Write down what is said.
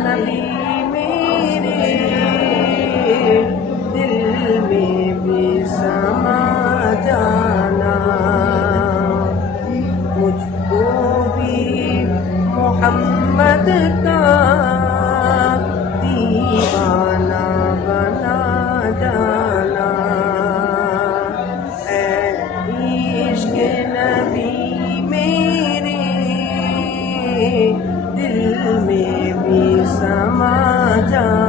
नबी मेरे दिल में भी समा जाना, मुझको भी मोहम्मद का दीवाना बना जाना। ऐ इश्क़ नबी मेरे दिल में भी समा जाना।